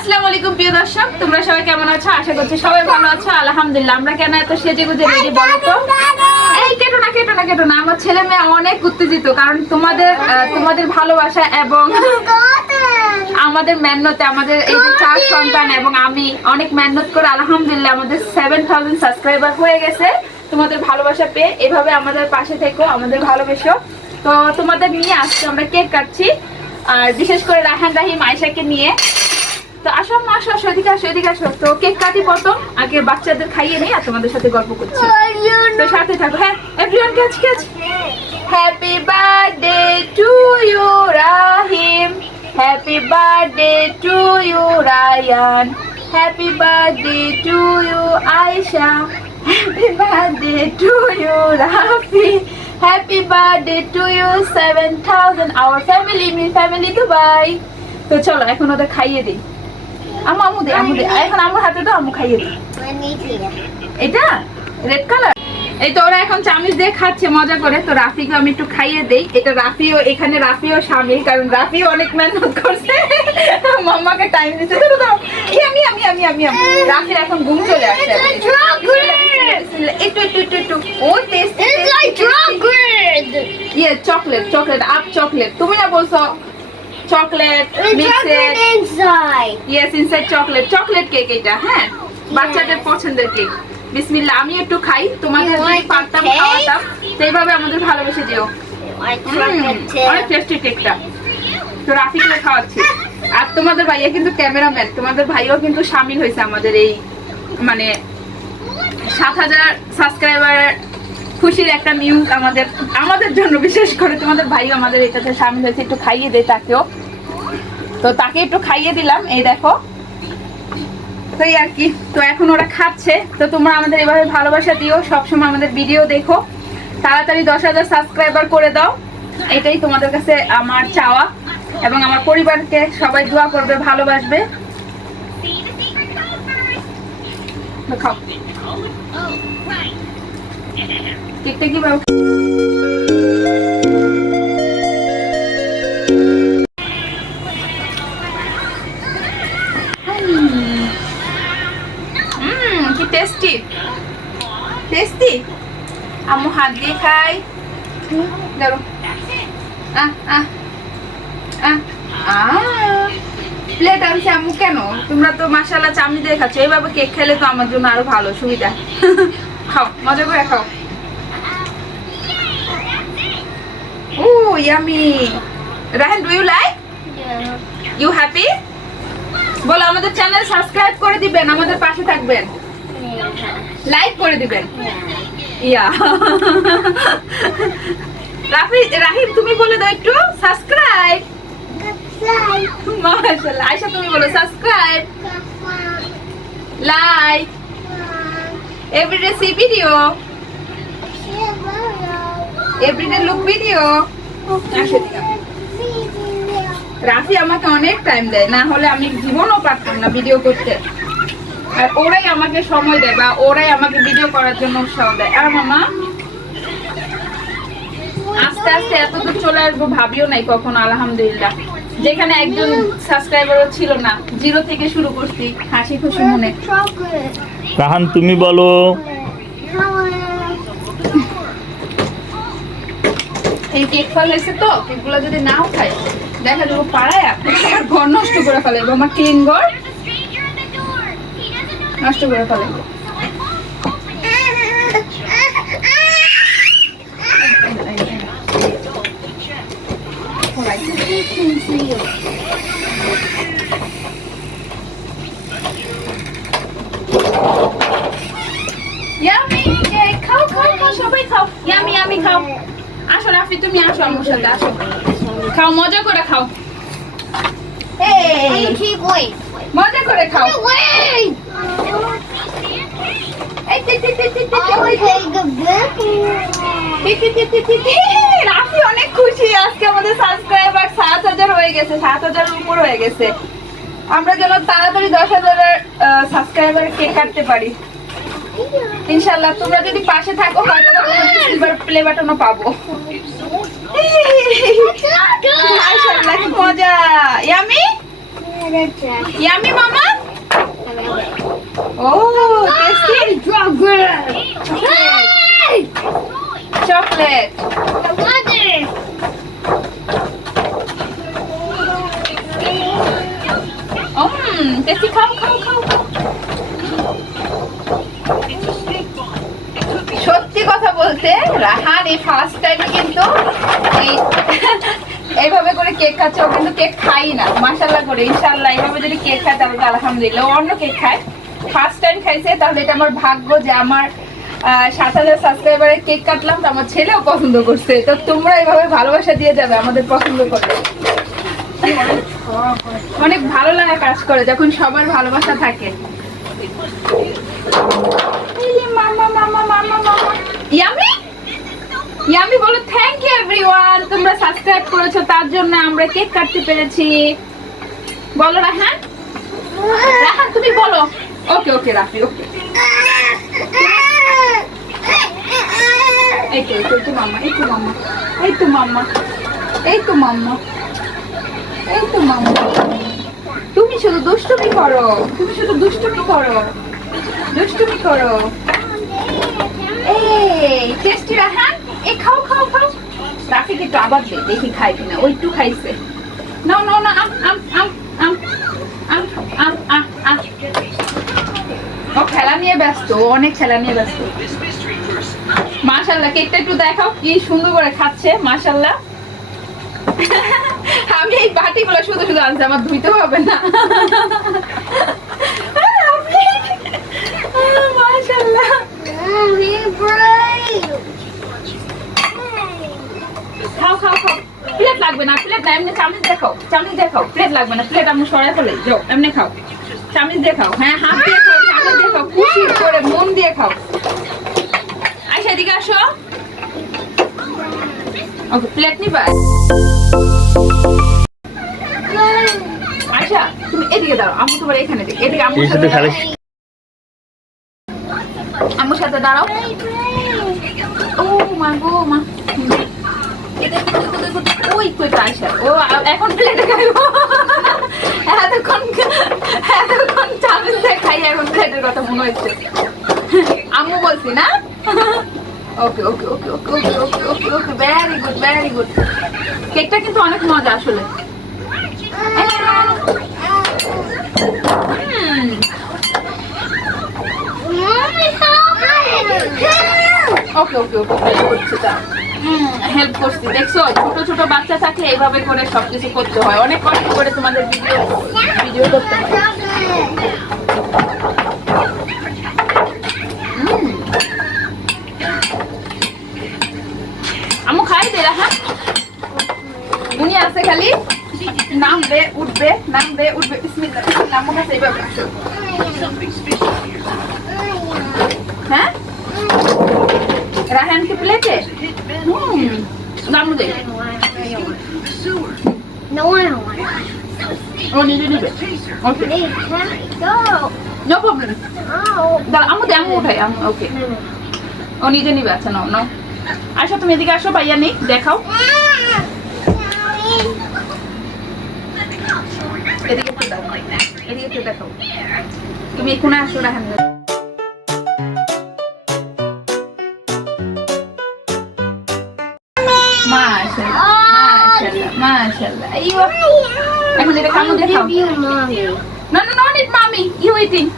আসসালামু আলাইকুম প্রিয় দর্শক, তোমরা সবাই কেমন আছো? আশা করছি সবাই ভালো আছো। আলহামদুলিল্লাহ। আমরা কেন এত সেজেগুজে রেডি বলো তো? এই কেটো না, আমার ছেলে মেয়ে অনেক উত্তেজিত, কারণ তোমাদের ভালোবাসা এবং আমাদের মেহনতে, আমাদের এই যে 4 সন্তান এবং আমি অনেক মেহনত করে আলহামদুলিল্লাহ আমাদের 7000 সাবস্ক্রাইবার হয়ে গেছে। তোমাদের ভালোবাসা পেয়ে এভাবে আমাদের পাশে থেকো, আমাদের ভালোবেসো। তো তোমাদের নিয়ে আজকে আমরা কেক কাটছি, আর বিশেষ করে রাহান রাহিম আয়েশাকে নিয়ে। তো আসো এদিকে আসো। তো কেক কাটি প্রথম, আগে বাচ্চাদের খাইয়ে নিই আর তোমাদের সাথে গল্প করছি। তো সাথে থাকো। হ্যাঁ, everyone catch. Happy birthday to you Rahim, happy birthday to you Rayan, happy birthday to you Ayesha, happy birthday to you Rafi, happy birthday to you 7000 our family, me family Dubai. তো চলো এখন ওদের খাইয়ে দিই। আমু দে এখন আমার হাতে দাও, আমু খাইয়ে দিই। এটা রেড কালার। এই তো ওরা এখন চামচ দিয়ে খাচ্ছে মজা করে। তো রাফিকে আমি একটু খাইয়ে দেই। এটা রাফিও শামিল, কারণ রাফিও অনেক মেহনত করছে, মাম্মাকে টাইম দিতে। আমি রাফির এখন ঘুম চলে আসছে। একটু ও টেস্টি চকলেট আপ চকলেট। তুমি না বলছো chocolate mixed inside. Yes, inside chocolate cake এটা। হ্যাঁ, বাচ্চাদের পছন্দের কেক। বিসমিল্লাহ। আমি একটু খাই, তোমাদের যদি পারতাম খাওয়াতাম। তো এইভাবে আমাদের ভালোবেসে দিও। অনেক টেস্টি কেকটা। তো রাফিকে খাওয়াচ্ছি। আর তোমাদের ভাইয়া কিন্তু ক্যামেরাম্যান, তোমাদের ভাইও কিন্তু শামিল হয়েছে আমাদের এই মানে 7000 সাবস্ক্রাইবার খুশির একটা নিউজ আমাদের জন্য। বিশেষ করে তোমাদের ভাইও আমাদের এটাতে শামিল হয়েছে। একটু খাইয়ে দেয় তাকেও। তো তাকে একটু খাইয়ে দিলাম, এই দেখো। তো এই আর কি। তো এখন ওরা খাচ্ছে। তো তোমরা আমাদের এভাবে ভালোবাসা দিও, সবসময় আমাদের ভিডিও দেখো, তাড়াতাড়ি 10000 সাবস্ক্রাইবার করে দাও। এটাই তোমাদের কাছে আমার চাওয়া, এবং আমার পরিবারকে সবাই দোয়া করবে, ভালোবাসবে। খাও কেকটা কিভাবে। কি টেস্টি। আম্মু হাত দিয়ে খাই। ধরো। প্লেট আনছি আম্মু। কেন? তোমরা তো মাশাআল্লাহ চামচ দিয়ে খাচ্ছ। এইভাবে কেক খেলে তো আমার জন্য আরো ভালো সুবিধা। খাও, মজা করে খাও। Oh, yummy. Rahan, do you like? Yeah. You happy? বলো আমাদের চ্যানেল সাবস্ক্রাইব করে দিবেন, আমাদের পাশে থাকবেন, লাইক করে দিবেন। ইয়া রাহিম তুমি বলে দাও একটু সাবস্ক্রাইব। মাশাআল্লাহ। আয়েশা তুমি বলো subscribe, like, everyday see video, everyday look video. Rafi আমাকে অনেক টাইম দেয়, না হলে আমি জীবনও পারতাম না ভিডিও করতে। আর ওরাই আমাকে সময় দেয়, বা ওরাই আমাকে ভিডিও করার জন্য উৎসাহ দেয়। আর মামা আস্তে আস্তে এতদূর চলে আসবো ভাবিও নাই কখনো। আলহামদুলিল্লাহ, যেখানে একজন সাবস্ক্রাইবারও ছিল না, 0 থেকে শুরু করছি হাসি খুশি মনে। রাহান তুমি বলো। এই কেক ফল হয়েছে তো, কেকগুলো যদি নাও খাই দেখা যাবো পাড়ায় আমার ঘর নষ্ট করে ফেলে, আমার ক্লিন ঘর নষ্ট করে ফেলে। খাও সবাই খাও। ইয়ামি খাও। আসো রাফি, তুমি আসো আমার সাথে, আসো খাও, মজা করে খাও। মজা করে খাও। রাফি অনেক খুশি, আজকে আমাদের সাবস্ক্রাইবার 7000 হয়ে গেছে, 7000 এর উপর হয়ে গেছে। আমরা যেন তাড়াতাড়ি 10000 সাবস্ক্রাইবার কেক কাটতে পারি ইনশাআল্লাহ। তোমরা যদি পাশে থাকো হয়তো সিলভার প্লে বাটনও পাবো। মাশাআল্লাহ, কি মজা। ইয়ামি ইয়ামি মামা ও টেস্টি চকলেট টেস্টি খাও খাও খাও খাও সত্যি কথা বলতে রাহান এই ফার্স্ট টাইমে কিন্তু এইভাবে করে কেক খাচ্ছে ও কিন্তু কেক খাই না মাশাআল্লাহ করে ইনশাআল্লাহ এইভাবে যদি কেক খায় তাহলে তো আলহামদুলিল্লাহ ও অন্য কেক খায় ফার্স্ট টাইম খাইছে তাহলে এটা আমার ভাগ্য যে আমার ৭,০০০ সাবস্ক্রাইবারের কেক কাটলাম তো আমার ছেলেও পছন্দ করছে তো তোমরা এইভাবে ভালোবাসা দিয়ে যাবে আমাদের পছন্দ করলে অনেক ভালো লাগা কাজ করে যখন সবার ভালোবাসা থাকে মামা মামা মামা মামা ইয়ামি ইয়ামি বলো থ্যাংক ইউ এভরিওয়ান তোমরা সাবস্ক্রাইব করেছো তার জন্য আমরা কেক কাটতে পেরেছি বলো রাহান রাহান তুমি বলো ওকে ওকে রাফি ওকে এই তো মামা এই তো মামা এই তো মামা এই তো মামা এই তো মামা তুমি শুধু দুষ্টুমি করো দুষ্টুমি করো এই টেস্টি রাহান এই খাও খাও খাও রাফিকে একটু আবার দে দেখি খাই কিনা ওই একটু খাইছে না না না আম আম আম আম আম আম আম আম ও খেলা নিয়ে ব্যস্ত অনেক খেলা নিয়ে ব্যস্ত মাশাআল্লাহ কেকটা একটু দেখাও কি সুন্দর করে খাচ্ছে মাশাআল্লাহ আমি এই বাটিগুলো শুধু শুধু আনছি আমার ধুইতে হবে না মাশাআল্লাহ খাও খাও খাও প্লেট লাগবে না প্লেট না এমনি চামচ দেখাও প্লেট লাগবে না প্লেট আমি সরাই ফেলে যাও এমনি খাও চামচ দিয়ে খাও হ্যাঁ হাত দিয়ে খাও চামচ দিয়ে খাও খুশি করে মন দিয়ে খাও আচ্ছা এদিকে আসো ওকে প্লেট নিবা আচ্ছা তুমি এদিকে দাঁড়াও আম্মু তোমার এখানে এদিকে আম্মুর সাথে দাঁড়াও ও মা গো মা ওই কইটা আসা ও এখন প্লেটে খাইবো এতক্ষণ চামচ দিয়ে খাই এখন প্লেটের কথা মনে হচ্ছে আম্মু বলছি না ওকে ওকে ওকে ওকে ওকে ওকে ওকে ওকে ভেরি গুড কেকটা কিন্তু অনেক মজা আসলে ওকে ওকে ওকে করছি তা হেল্প করছি দেখছো ছোট ছোট বাচ্চা থাকলে এইভাবে করে সবকিছু করতে হয় অনেক কষ্ট করে তোমাদের ভিডিও করতে হয় আমু খাই দে হ্যাঁ উনি আছে খালি নামবে উঠবে বিসমিল্লাহ আমু কাছে এইভাবে আসো হ্যাঁ রাহান কি প্লেটে নামু দে No, I don't want it. ও নিজে নিবে okay Hey, go. No problem Oh. দাঁড়া আমু উঠাই আমু ওকে ও নিজে নিবে আচ্ছা নাও নাও আসো তুমি এদিকে আসো ভাইয়া নেই দেখাও এদিকে একটু দাও এদিকে একটু দেখাও তুমি এখানে আসো রাহান মাশাআল্লাহ আইয়ো এখন এটা কামু দেখাও Give you mommy. No, need mommy. You eating.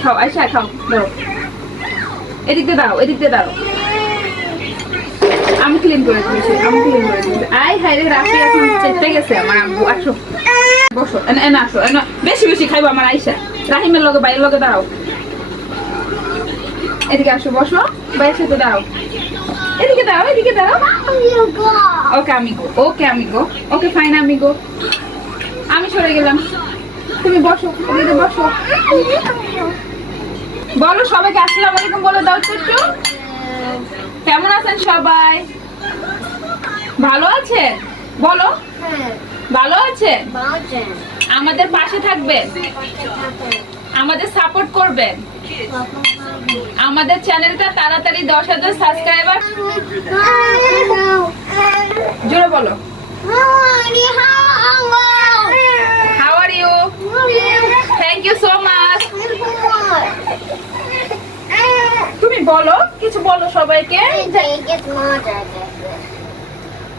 খাও আচ্ছা খাও দাও এদিক দিয়ে দাঁড়াও আমি ক্লিন করে দিয়েছি আই হাই রে রাফি এখন চেপে গেছে আমার আম্মু আসো বসো এনে আসো বেশি খাইবো আমার আইসা রাহিমের লগে বাইরের লগে দাঁড়াও এদিকে আসো বসো বাইরের সাথে দাঁড়াও এদিকে দাঁড়াও You go. ওকে আমি গো ওকে ফাইন আমি গো আমি সরে গেলাম তুমি বসো এদিকে বসো বলো সবাইকে আসসালামু আলাইকুম বলে দাও একটু কেমন আছেন সবাই ভালো আছেন বলো ভালো আছেন আমাদের পাশে থাকবেন আমাদের সাপোর্ট করবেন আমাদের চ্যানেলটা তাড়াতাড়ি 10,000 সাবস্ক্রাইবার। জোরে বলো। How are you? Thank you so much. তুমি বলো, কিছু বলো সবাইকে।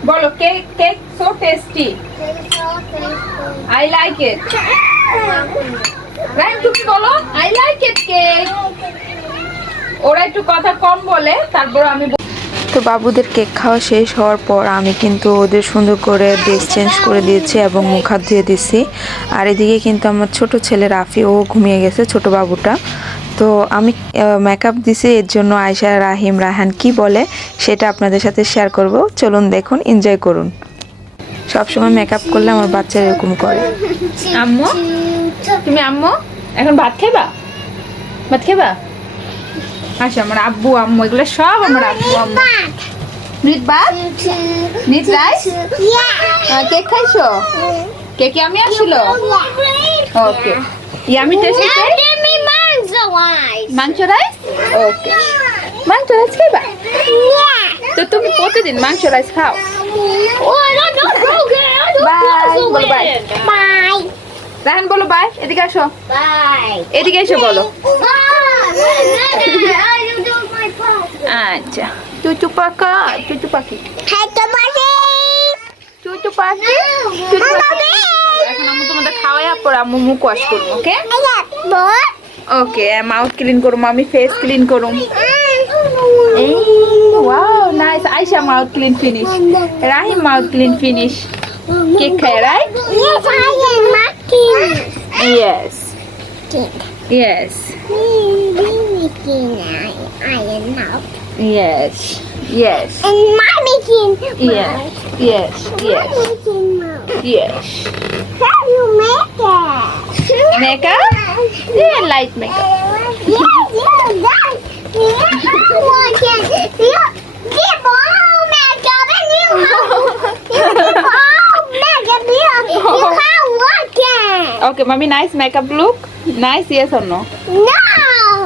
বলো cake so tasty, I like it. রাইম তুমি বলো আই লাইক ইট কেক। ওরা একটু কথা কম বলে, তারপর আমি তো বাবুদের কেক খাওয়া শেষ হওয়ার পর আমি কিন্তু ওদের সুন্দর করে ড্রেস চেঞ্জ করে দিয়েছি এবং মুখ হাত ধুয়ে দিয়েছি। আর এদিকে কিন্তু আমার ছোট ছেলে রাফি, ও ঘুমিয়ে গেছে, ছোট বাবুটা। তো আমি মেকআপ দিছি, এর জন্য আয়শা, রাহিম, রায়হান কি বলে সেটা আপনাদের সাথে শেয়ার করব। চলুন দেখুন, এনজয় করুন। সবসময় মেকআপ করলে আমার বাচ্চারা এরকম করে। আম্মু, তুমি আম্মু এখন ভাত খাইবা? ভাত খাইবা? আচ্ছা, আমার আব্বু আম্মু এগুলো সব আমার আব্বু আম্মু। নিট ভাত, নিট রাইস, কেক খাইছো? কেক আমি আসলো। ওকে, ইয়ামি টেস্টি কেক। মাংস রাইস? ওকে, মাংস রাইস খাইবা? তো তুমি প্রতিদিন মাংস রাইস খাও? By, by. রাহান বলো বাই। এদিকে আসো, এদিকে এসে বলো। আচ্ছা, চুচু পাকা, চুচু পাখি, চুচু পাখি, চুচু পাখি। এখন আমি তোমাদের খাওয়াই পর আম্মু মুখ ওয়াশ করবো। ওকে ওকে, মাউথ ক্লিন করুম, আমি ফেস ক্লিন করুম। এই wow nice. Ayesha mouth clean finish, Rahim mouth clean finish. Cake খায় right? Yes. Yes. Yes. Yes. And mommy can. Yes. Yes. Yes. Yes. How you make it? Makeup? Yeah, light makeup. Yes, you done. You want it. You give all makeup and you have all makeup. You have work it. Okay, mommy, nice makeup look. Nice, yes or no? No.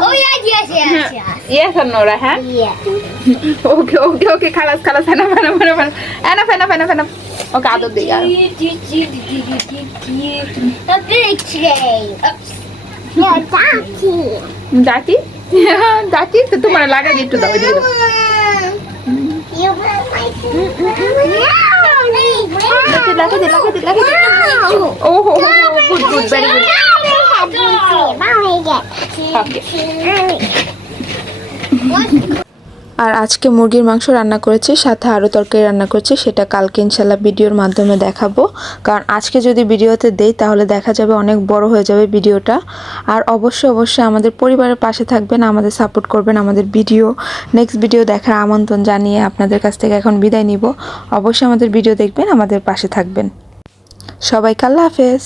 Oh yes, yes, yes, yes. Yes or no, Rahan? Yeah. Okay, okay, okay. Khalas, khalas. Enough, enough, enough, enough. Enough, enough, enough, enough. Okay, add the yaar. A big shade. No, Daddy. Dati? Dati? तो तुम्हारा लगा दी तो दो दी दो. You want my food? लगा दे. Oh, oh, good, good, very good. Okay. আর আজকে মুরগির মাংস রান্না করেছি, সাথে আরও তরকারি রান্না করেছি, সেটা কালকে ইনশাল্লাহ ভিডিওর মাধ্যমে দেখাবো। কারণ আজকে যদি ভিডিওতে দেই তাহলে দেখা যাবে অনেক বড় হয়ে যাবে ভিডিওটা। আর অবশ্যই আমাদের পরিবারের পাশে থাকবেন, আমাদের সাপোর্ট করবেন। আমাদের নেক্সট ভিডিও দেখার আমন্ত্রণ জানিয়ে আপনাদের কাছ থেকে এখন বিদায় নিব। অবশ্যই আমাদের ভিডিও দেখবেন, আমাদের পাশে থাকবেন। সবাইকে আল্লাহ হাফেজ।